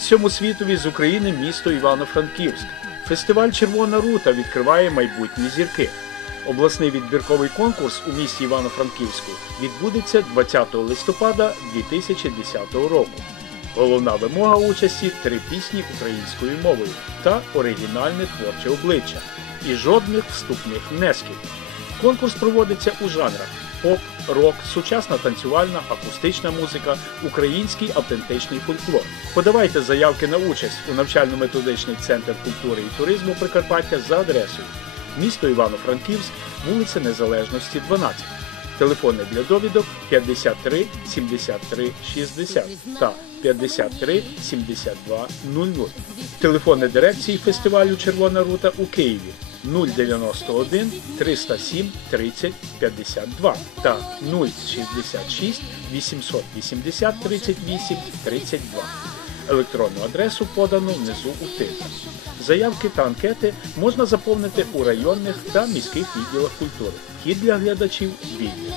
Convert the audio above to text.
всьому світові з України місто Івано-Франківськ. Фестиваль Червона рута відкриває майбутні зірки. Обласний відбірковий конкурс у місті Івано-Франківську відбудеться 20 листопада 2010 року. Головна вимога участі три пісні українською мовою та оригінальне творче обличчя. І жодних вступних внесків. Конкурс проводиться у жанрах поп, рок, сучасна танцювальна, акустична музика, український автентичний фольклор. Подавайте заявки на участь у навчально-методичний центр культури і туризму Прикарпаття за адресою місто Івано-Франківськ, вулиця Незалежності, 12. Телефони для довідок 53 73 60 та 53 72 00. Телефони дирекції фестивалю Червона рута у Києві 091 307 30 52 та 066 880 38 32. Електронну адресу подано внизу у титрах. Заявки та анкети можна заповнити у районних та міських відділах культури. Вхід для глядачів вільний.